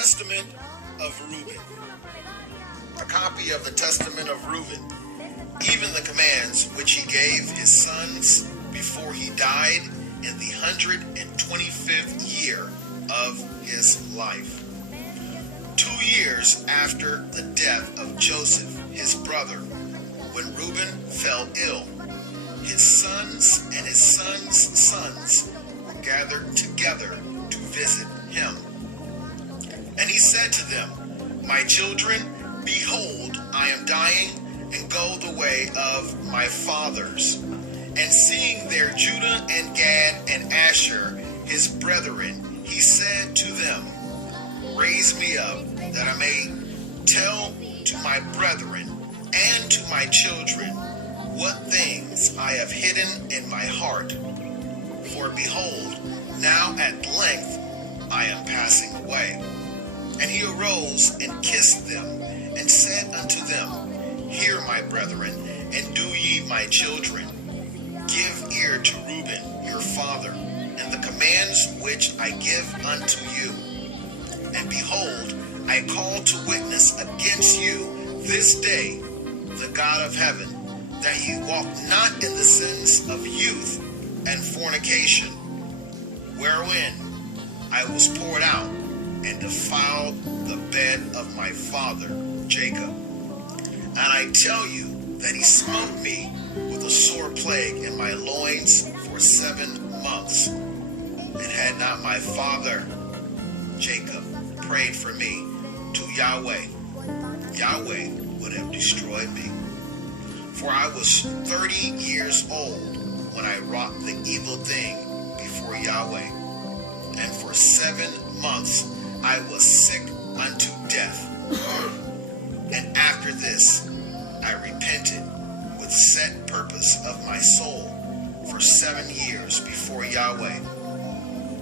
Testament of Reuben. A copy of the Testament of Reuben, even the commands which he gave his sons before he died in the 125th year of his life. 2 years after the death of Joseph, his brother, when Reuben fell ill, his sons and his sons' sons were gathered together to visit him. And he said to them, "My children, behold, I am dying, and go the way of my fathers." And seeing there Judah and Gad and Asher, his brethren, he said to them, "Raise me up, that I may tell to my brethren and to my children what things I have hidden in my heart. For behold, now at length I am passing away." And he arose and kissed them, and said unto them, "Hear, my brethren, and do ye, my children. Give ear to Reuben your father, and the commands which I give unto you. And behold, I call to witness against you this day the God of heaven, that ye walk not in the sins of youth and fornication, wherein I was poured out, and defiled the bed of my father Jacob. And I tell you that he smote me with a sore plague in my loins for 7 months. And had not my father Jacob prayed for me to Yahweh, Yahweh would have destroyed me. For I was 30 years old when I wrought the evil thing before Yahweh. And for 7 months I was sick unto death. And after this I repented with set purpose of my soul for 7 years before Yahweh.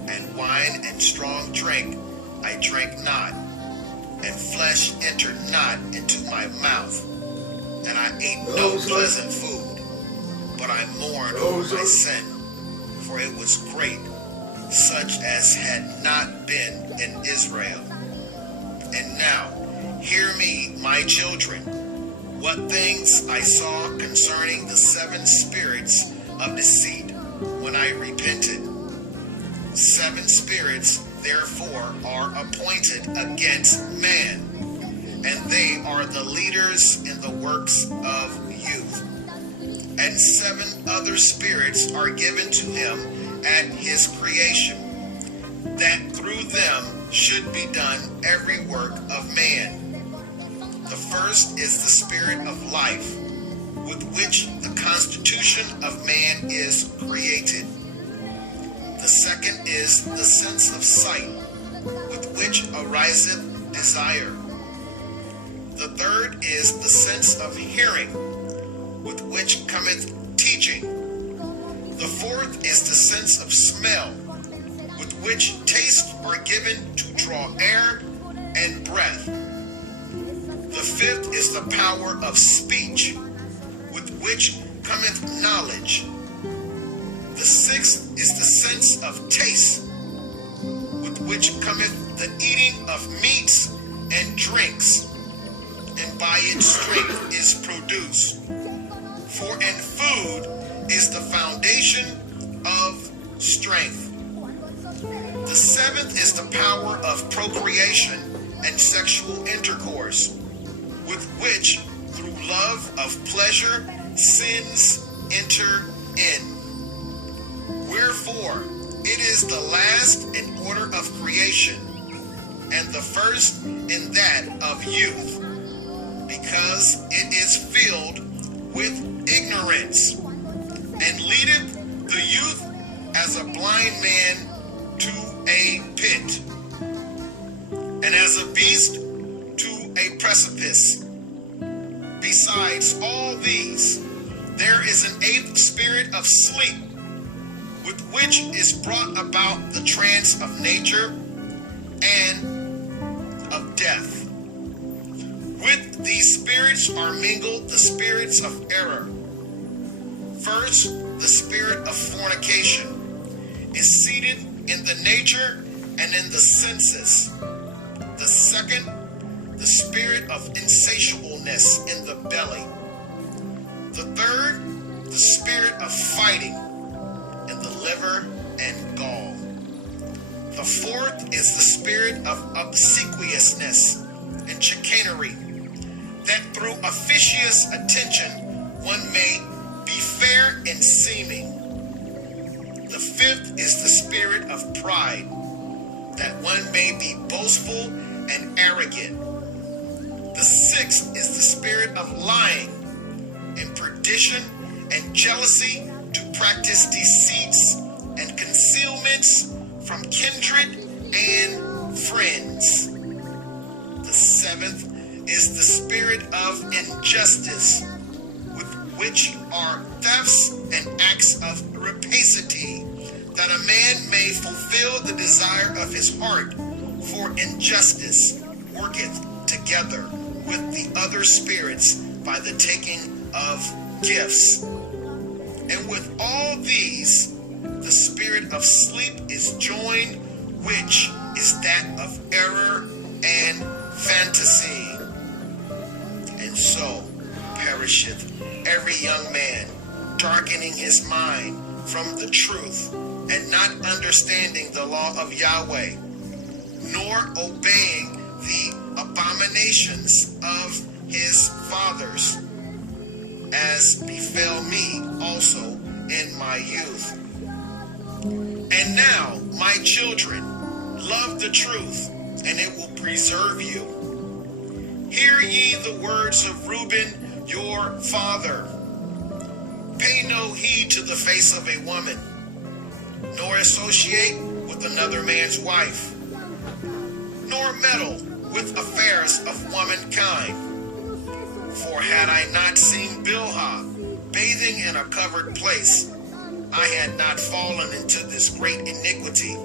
And wine and strong drink I drank not, and flesh entered not into my mouth. And I ate no pleasant food, but I mourned over my sin, for it was great, such as had not been in Israel. And now, hear me, my children, what things I saw concerning the 7 spirits of deceit when I repented. 7 spirits therefore are appointed against man, and they are the leaders in the works of youth. And 7 other spirits are given to him at his creation, that through them should be done every work of man. The first is the spirit of life, with which the constitution of man is created. The second is the sense of sight, with which ariseth desire. The third is the sense of hearing, with which cometh teaching. The fourth is the sense of smell, with which tastes are given to draw air and breath. The fifth is the power of speech, with which cometh knowledge. The sixth is the sense of taste, with which cometh the eating of meats and drinks, and by its strength is produced. For in food is the foundation of strength. The seventh is the power of procreation and sexual intercourse, with which, through love of pleasure, sins enter in. Wherefore, it is the last in order of creation, and the first in that of youth, because it is filled with ignorance, and leadeth the youth as a blind man to a pit, and as a beast to a precipice. Besides all these, there is an 8th spirit of sleep, with which is brought about the trance of nature and of death. With these spirits are mingled the spirits of error. First, the spirit of fornication is seated in the nature and in the senses, The second, the spirit of insatiableness in the belly. The third, the spirit of fighting in the liver and gall. The fourth is the spirit of obsequiousness and chicanery, that through officious attention one may be fair in seeming. The fifth is the spirit of pride, that one may be boastful and arrogant. The sixth is the spirit of lying and perdition and jealousy, to practice deceits and concealments from kindred and friends. The seventh is the spirit of injustice, with which are thefts and acts of rapacity, that a man may fulfill the desire of his heart. For injustice worketh together with the other spirits by the taking of gifts. And with all these, the spirit of sleep is joined, which is that of error and fantasy. And so perisheth every young man, darkening his mind from the truth, and not understanding the law of Yahweh, nor obeying the abominations of his fathers, as befell me also in my youth. And now, my children, love the truth, and it will preserve you. Hear ye the words of Reuben your father. Pay no heed to the face of a woman, nor associate with another man's wife, nor meddle with affairs of womankind. For had I not seen Bilhah bathing in a covered place, I had not fallen into this great iniquity.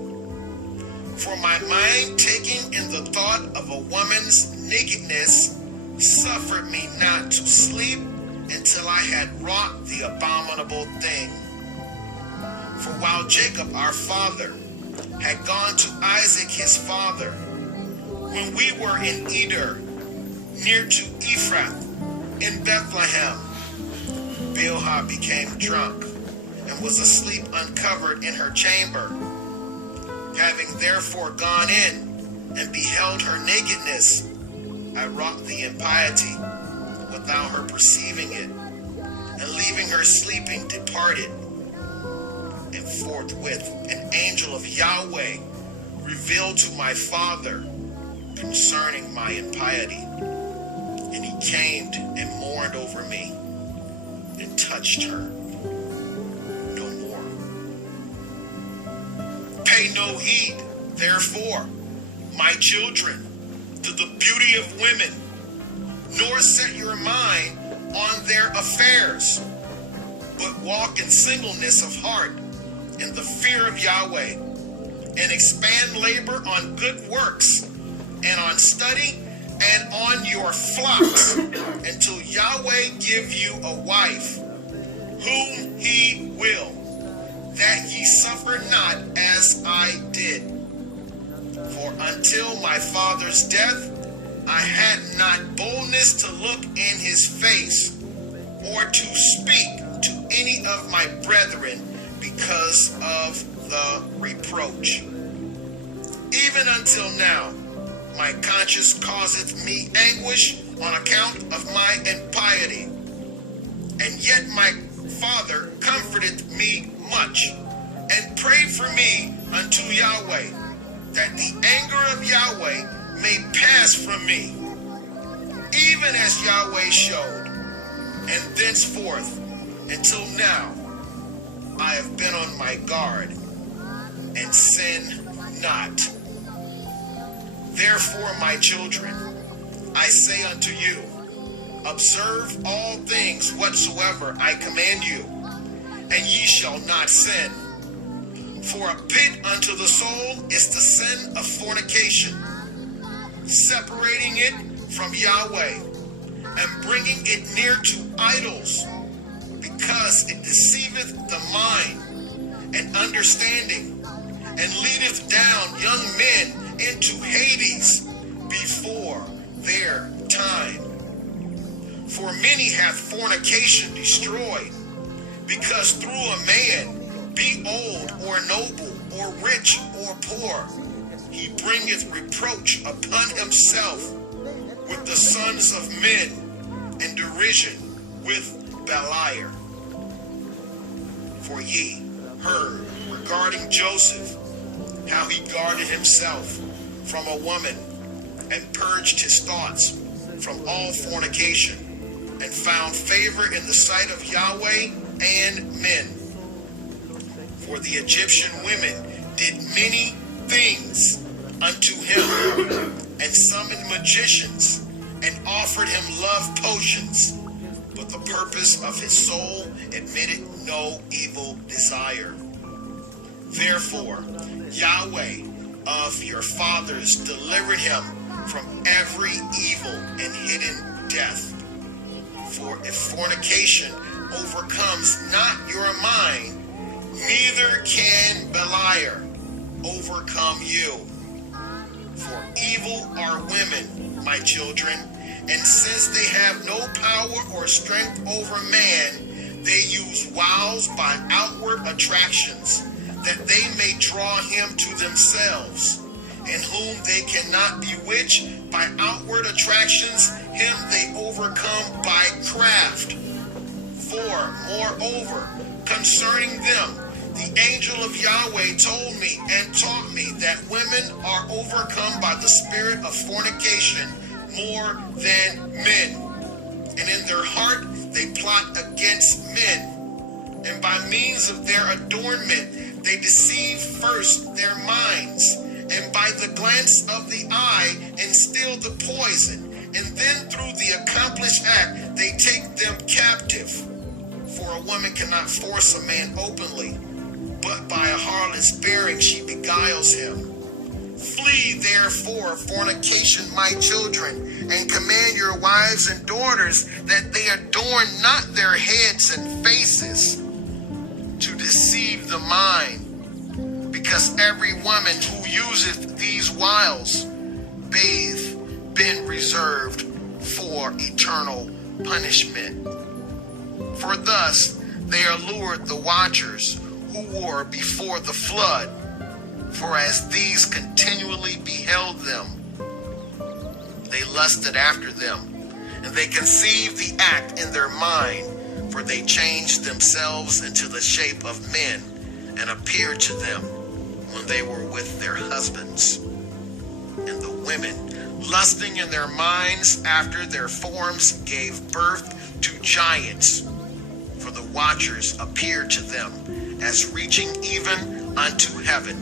For my mind, taking in the thought of a woman's nakedness, suffered me not to sleep until I had wrought the abominable thing. For while Jacob our father had gone to Isaac his father, when we were in Eder, near to Ephrath, in Bethlehem, Bilhah became drunk and was asleep uncovered in her chamber. Having therefore gone in and beheld her nakedness, I wrought the impiety without her perceiving it, and leaving her sleeping departed. And forthwith an angel of Yahweh revealed to my father concerning my impiety. And he came and mourned over me and touched her no more. Pay no heed, therefore, my children, to the beauty of women, nor set your mind on their affairs, but walk in singleness of heart, in the fear of Yahweh, and expand labor on good works, and on study, and on your flocks, until Yahweh give you a wife, whom he will, that ye suffer not as I did. For until my father's death, I had not boldness to look in his face, or to speak to any of my brethren because of the reproach. Even until now, my conscience causeth me anguish on account of my impiety. And yet my father comforteth me much, and prayed for me unto Yahweh, that the anger of Yahweh may pass from me, even as Yahweh showed. And thenceforth until now I have been on my guard, and sin not. Therefore, my children, I say unto you, observe all things whatsoever I command you, and ye shall not sin. For a pit unto the soul is the sin of fornication, separating it from Yahweh, and bringing it near to idols, because it deceiveth the mind and understanding, and leadeth down young men into Hades, For many hath fornication destroyed, because through a man, be old or noble, or rich or poor, he bringeth reproach upon himself with the sons of men, and derision with Beliar. For ye heard regarding Joseph, how he guarded himself from a woman, and purged his thoughts from all fornication, and found favor in the sight of Yahweh and men. For the Egyptian women did many things unto him, and summoned magicians, and offered him love potions, but the purpose of his soul admitted no evil desire. Therefore Yahweh of your fathers delivered him from every evil and hidden death. For if fornication overcomes not your mind, neither can Beliar overcome you. For evil are women, my children, and since they have no power or strength over man, they use wiles by outward attractions, that they may draw him to themselves. And whom they cannot bewitch by outward attractions, him they overcome by craft. For, moreover, concerning them, the angel of Yahweh told me and taught me that women are overcome by the spirit of fornication more than men. And in their heart they plot against men. And by means of their adornment they deceive first their minds, and by the glance of the eye instill the poison, and then through the accomplished act they take them captive. For a woman cannot force a man openly, but by a harlot's bearing she beguiles him. Flee therefore fornication, my children, and command your wives and daughters that they adorn not their heads and faces to deceive the mind. Because every woman who useth these wiles been reserved for eternal punishment. For thus they allured the watchers who were before the flood. For as these continually beheld them, they lusted after them, and they conceived the act in their mind, for they changed themselves into the shape of men, and appeared to them when they were with their husbands. And the women, lusting in their minds after their forms, gave birth to giants, for the watchers appeared to them as reaching even unto heaven.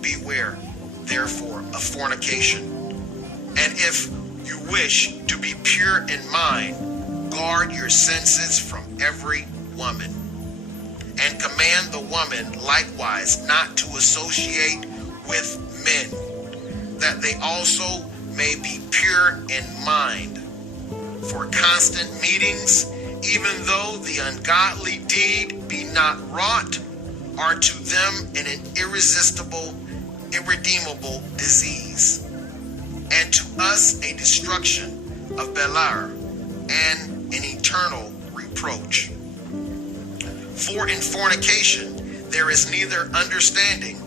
Beware, therefore, of fornication. And if you wish to be pure in mind, guard your senses from every woman. And command the woman likewise not to associate with men, that they also may be pure in mind. For constant meetings, even though the ungodly deed be not wrought, are to them an irredeemable disease, and to us a destruction of Beliar and an eternal reproach. For in fornication there is neither understanding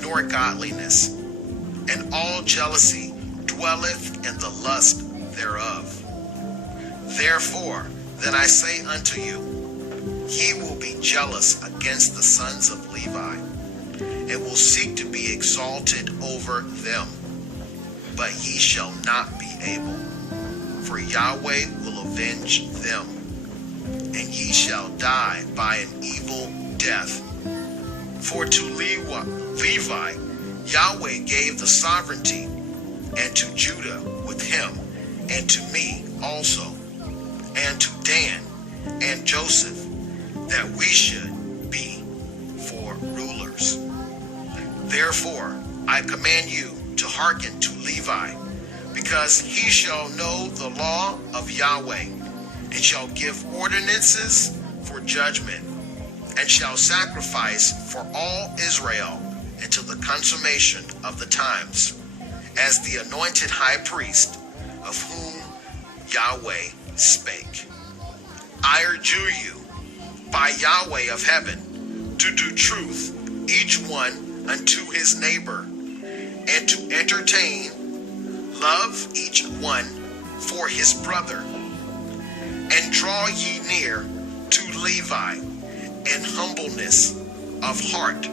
nor godliness, and all jealousy dwelleth in the lust thereof. Therefore then I say unto you, ye will be jealous against the sons of Levi, and will seek to be exalted over them, but ye shall not be able, for Yahweh will avenge them, and ye shall die by an evil death. For to Levi Yahweh gave the sovereignty, and to Judah with him, and to me also, and to Dan and Joseph, that we should be for rulers. Therefore I command you to hearken to Levi, because he shall know the law of Yahweh, and shall give ordinances for judgment, and shall sacrifice for all Israel until the consummation of the times, as the anointed high priest, of whom Yahweh spake, I adjure you by Yahweh of heaven to do truth, each one unto his neighbor, and to entertain love each one for his brother. And draw ye near to Levi in humbleness of heart,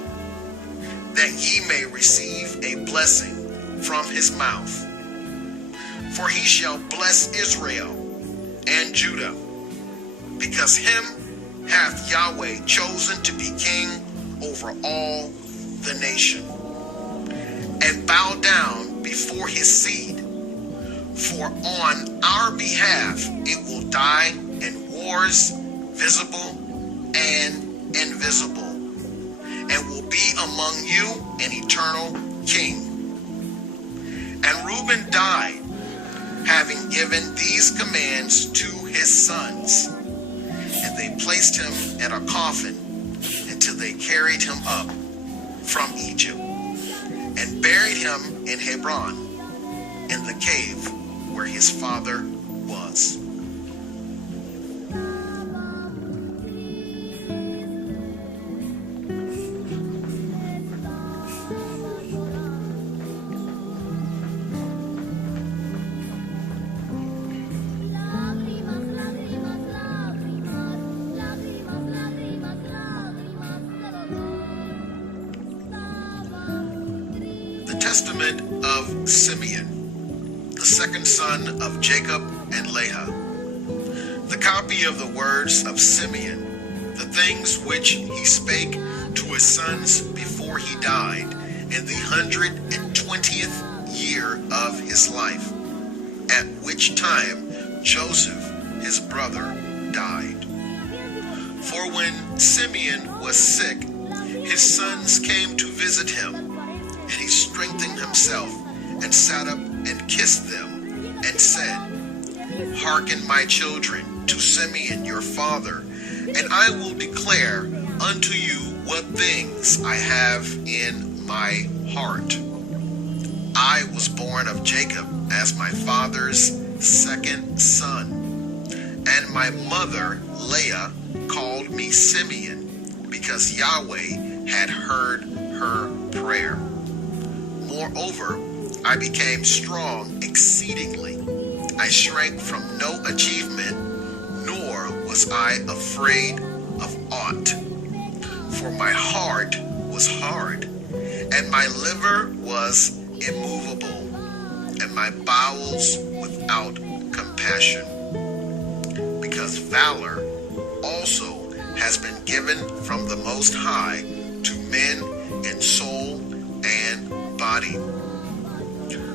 that ye may receive a blessing from his mouth. For he shall bless Israel and Judah, because him hath Yahweh chosen to be king over all the nation. And bow down before his seed, for on our behalf it will die in wars visible and invisible, and will be among you an eternal king. And Reuben died, having given these commands to his sons, and they placed him in a coffin until they carried him up from Egypt, and buried him in Hebron, in the cave where his father was. The Testament of Simeon, the second son of Jacob and Leah. The copy of the words of Simeon, the things which he spake to his sons before he died, in the 120th year of his life, at which time Joseph his brother died. For when Simeon was sick, his sons came to visit him, and he strengthened himself, and sat up and kissed them, and said, Hearken, my children, to Simeon your father, and I will declare unto you what things I have in my heart. I was born of Jacob as my father's second son, and my mother Leah called me Simeon, because Yahweh had heard her prayer. Moreover, I became strong exceedingly. I shrank from no achievement, nor was I afraid of aught. For my heart was hard, and my liver was immovable, and my bowels without compassion. Because valor also has been given from the Most High to men in soul and body.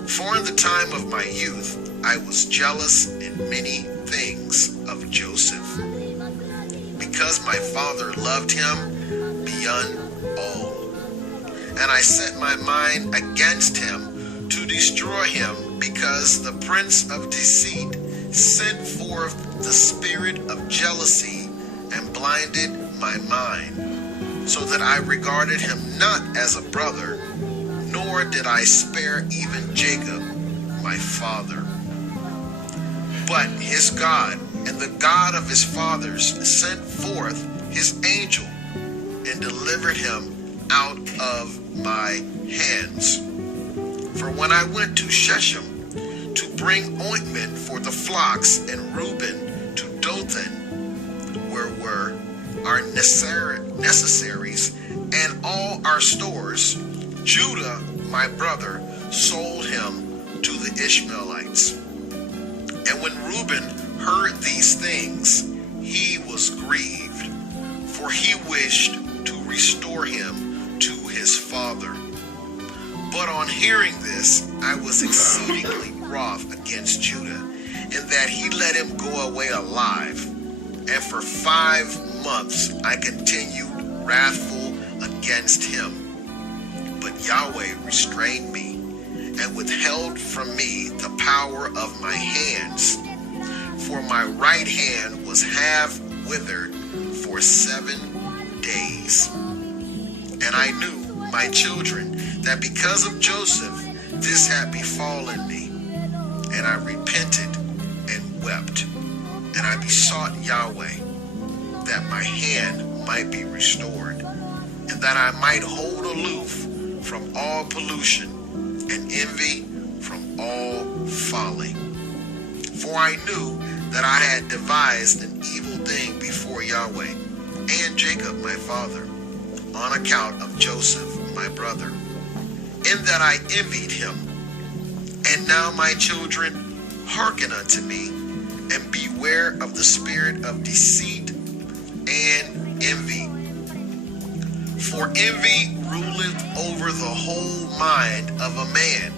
For in the time of my youth I was jealous in many things of Joseph, because my father loved him beyond all. And I set my mind against him to destroy him, because the prince of deceit sent forth the spirit of jealousy and blinded my mind, so that I regarded him not as a brother, nor did I spare even Jacob, my father. But his God and the God of his fathers sent forth his angel and delivered him out of my hands. For when I went to Shechem to bring ointment for the flocks, and Reuben to Dothan, where were our necessaries and all our stores, Judah, my brother, sold him to the Ishmaelites. And when Reuben heard these things, he was grieved, for he wished to restore him to his father. But on hearing this, I was exceedingly wroth against Judah, in that he let him go away alive. And for 5 months I continued wrathful against him. But Yahweh restrained me, and withheld from me the power of my hands. For my right hand was half withered for 7 days. And I knew, my children, that because of Joseph this had befallen me. And I repented and wept. And I besought Yahweh that my hand might be restored, and that I might hold aloof from all pollution and envy, from all folly. For I knew that I had devised an evil thing before Yahweh and Jacob my father, on account of Joseph my brother, in that I envied him. And now, my children, hearken unto me, and beware of the spirit of deceit and envy. For envy ruleth over the whole mind of a man,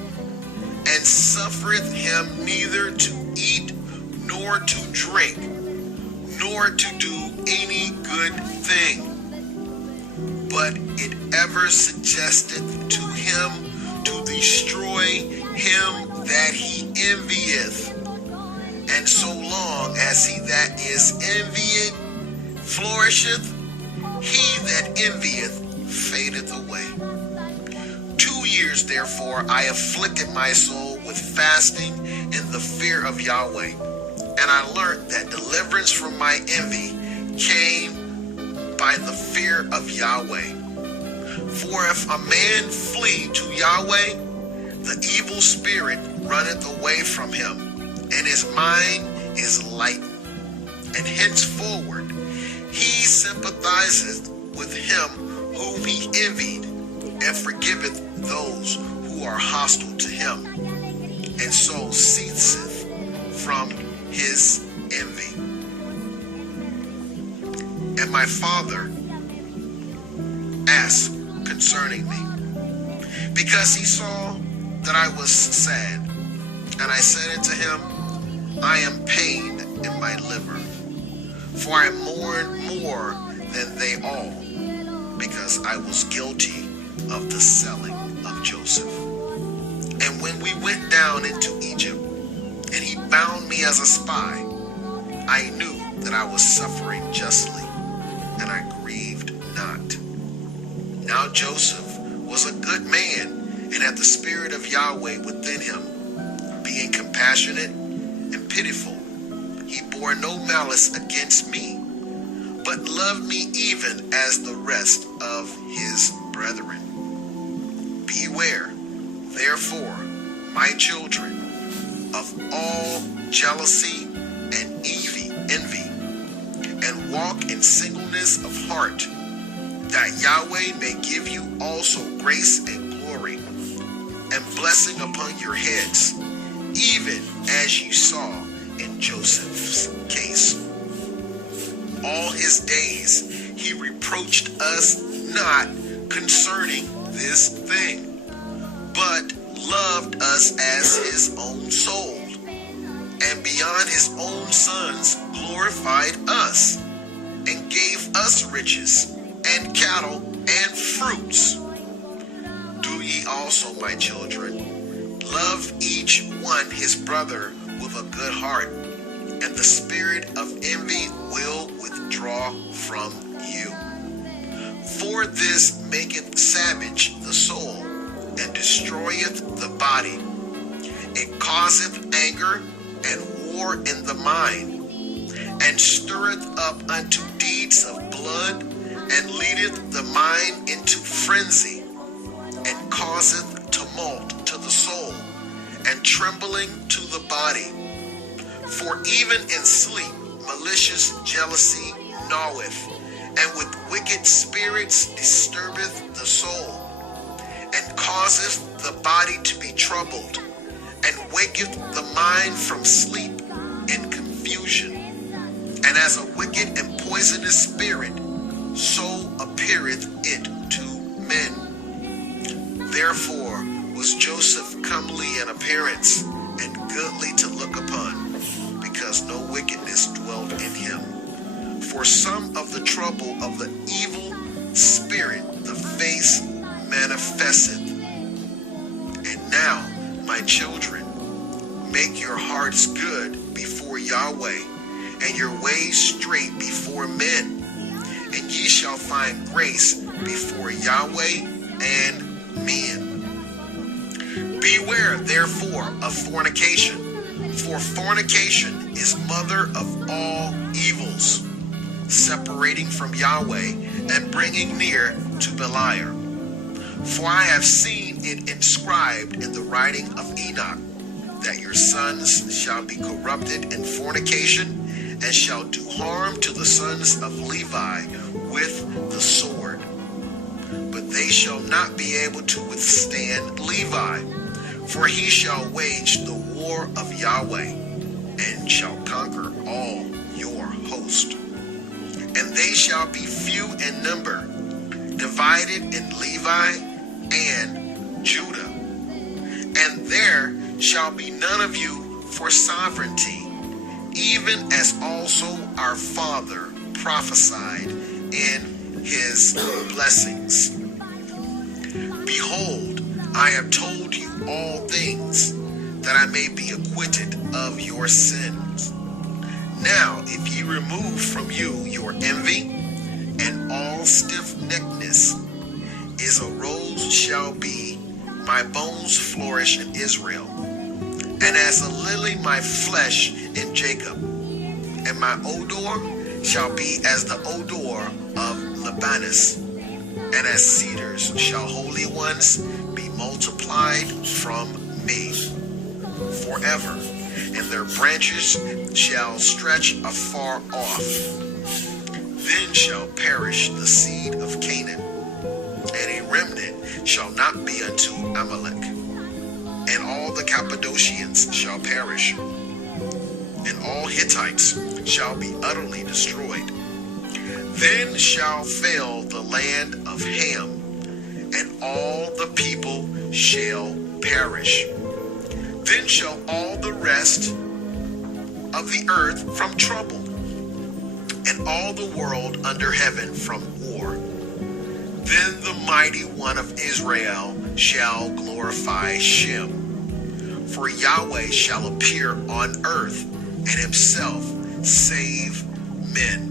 and suffereth him neither to eat nor to drink, nor to do any good thing. But it ever suggesteth to him to destroy him that he envieth. And so long as he that is envied flourisheth, he that envieth fadeth away. 2 years therefore I afflicted my soul with fasting in the fear of Yahweh, and I learnt that deliverance from my envy came by the fear of Yahweh. For if a man flee to Yahweh, the evil spirit runneth away from him, and his mind is lightened. And henceforward he sympathizeth with him whom he envied, and forgiveth those who are hostile to him, and so ceaseth from his envy. And my father asked concerning me, because he saw that I was sad. And I said unto him, I am pained in my liver, for I mourn more than they all, because I was guilty of the selling of Joseph. And when we went down into Egypt, and he bound me as a spy, I knew that I was suffering justly, and I grieved not. Now Joseph was a good man, and had the spirit of Yahweh within him. Being compassionate and pitiful, he bore no malice against me, but loved me even as the rest of his brethren. Beware, therefore, my children, of all jealousy and envy, and walk in singleness of heart, that Yahweh may give you also grace and glory, and blessing upon your heads, even as you saw in Joseph's case. All his days he reproached us not concerning this thing, but loved us as his own soul, and beyond his own sons glorified us, and gave us riches and cattle and fruits. Do ye also, my children, love each one his brother with a good heart, and the spirit of envy will withdraw from you. For this maketh savage the soul, and destroyeth the body. It causeth anger and war in the mind, and stirreth up unto deeds of blood, and leadeth the mind into frenzy, and causeth tumult to the soul, and trembling to the body. For even in sleep malicious jealousy gnaweth, and with wicked spirits disturbeth the soul, and causeth the body to be troubled, and waketh the mind from sleep in confusion. And as a wicked and poisonous spirit, so appeareth it to men. Therefore was Joseph comely in appearance, and goodly to look upon, because no wickedness dwelt in him. For some of the trouble of the evil spirit the face manifesteth. And now, my children, make your hearts good before Yahweh, and your ways straight before men, and ye shall find grace before Yahweh and men. Beware therefore of fornication, For fornication is mother of all evils, separating from Yahweh and bringing near to Beliar. For I have seen it inscribed in the writing of Enoch, that your sons shall be corrupted in fornication, and shall do harm to the sons of Levi with the sword. But they shall not be able to withstand Levi, for he shall wage the war of Yahweh, and shall conquer all your host. And they shall be few in number, divided in Levi and Judah. And there shall be none of you for sovereignty, even as also our father prophesied in his blessings. Behold, I have told you all things, that I may be acquitted of your sins. Now, if ye remove from you your envy and all stiff-neckedness, is a rose shall be, my bones flourish in Israel, and as a lily my flesh in Jacob, and my odor shall be as the odor of Libanus, and as cedars shall holy ones be multiplied from me forever, and their branches shall stretch afar off. Then shall perish the seed of Canaan, and a remnant shall not be unto Amalek, and all the Cappadocians shall perish, and all Hittites shall be utterly destroyed. Then shall fail the land of Ham, and all the people shall perish. Then shall all the rest of the earth from trouble, and all the world under heaven from war. Then the mighty one of Israel shall glorify Shem. For Yahweh shall appear on earth, and himself save men.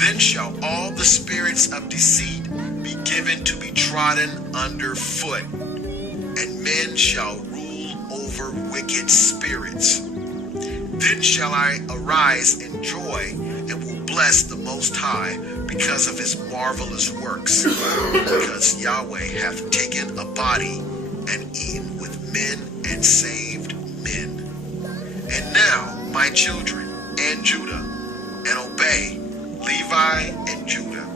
Then shall all the spirits of deceit be given to be trodden under foot, and men shall rule over wicked spirits. Then shall I arise in joy, and will bless the Most High because of his marvelous works, because Yahweh hath taken a body and eaten with men and saved men. And now, my children, and Judah, and obey Levi and Judah,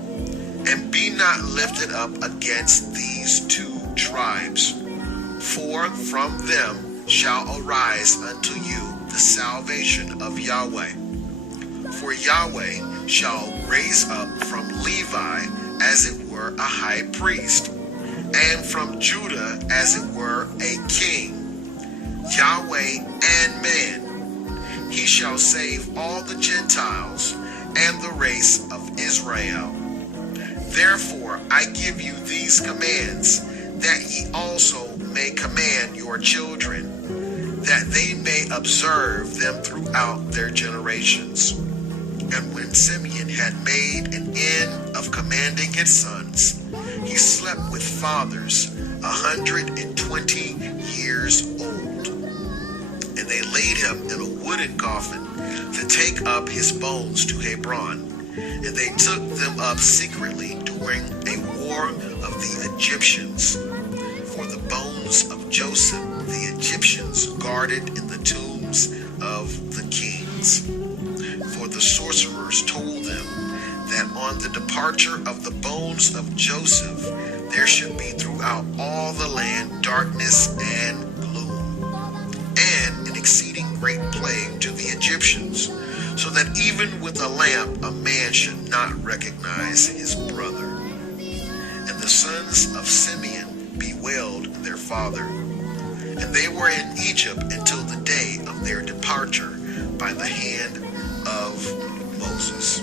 and be not lifted up against these two tribes, for from them shall arise unto you the salvation of Yahweh. For Yahweh shall raise up from Levi as it were a high priest, and from Judah as it were a king, Yahweh and man. He shall save all the Gentiles and the race of Israel. Therefore I give you these commands, that ye also may command your children, that they may observe them throughout their generations. And when Simeon had made an end of commanding his sons, he slept with fathers 120 years old. And they laid him in a wooden coffin to take up his bones to Hebron. And they took them up secretly during a war of the Egyptians. For the bones of Joseph the Egyptians guarded in the tombs of the kings. For the sorcerers told them that on the departure of the bones of Joseph there should be throughout all the land darkness and gloom, and an exceeding great plague to the Egyptians, so that even with a lamp a man should not recognize his brother. And the sons of Simeon bewailed their father, and they were in Egypt until the day of their departure by the hand of Moses.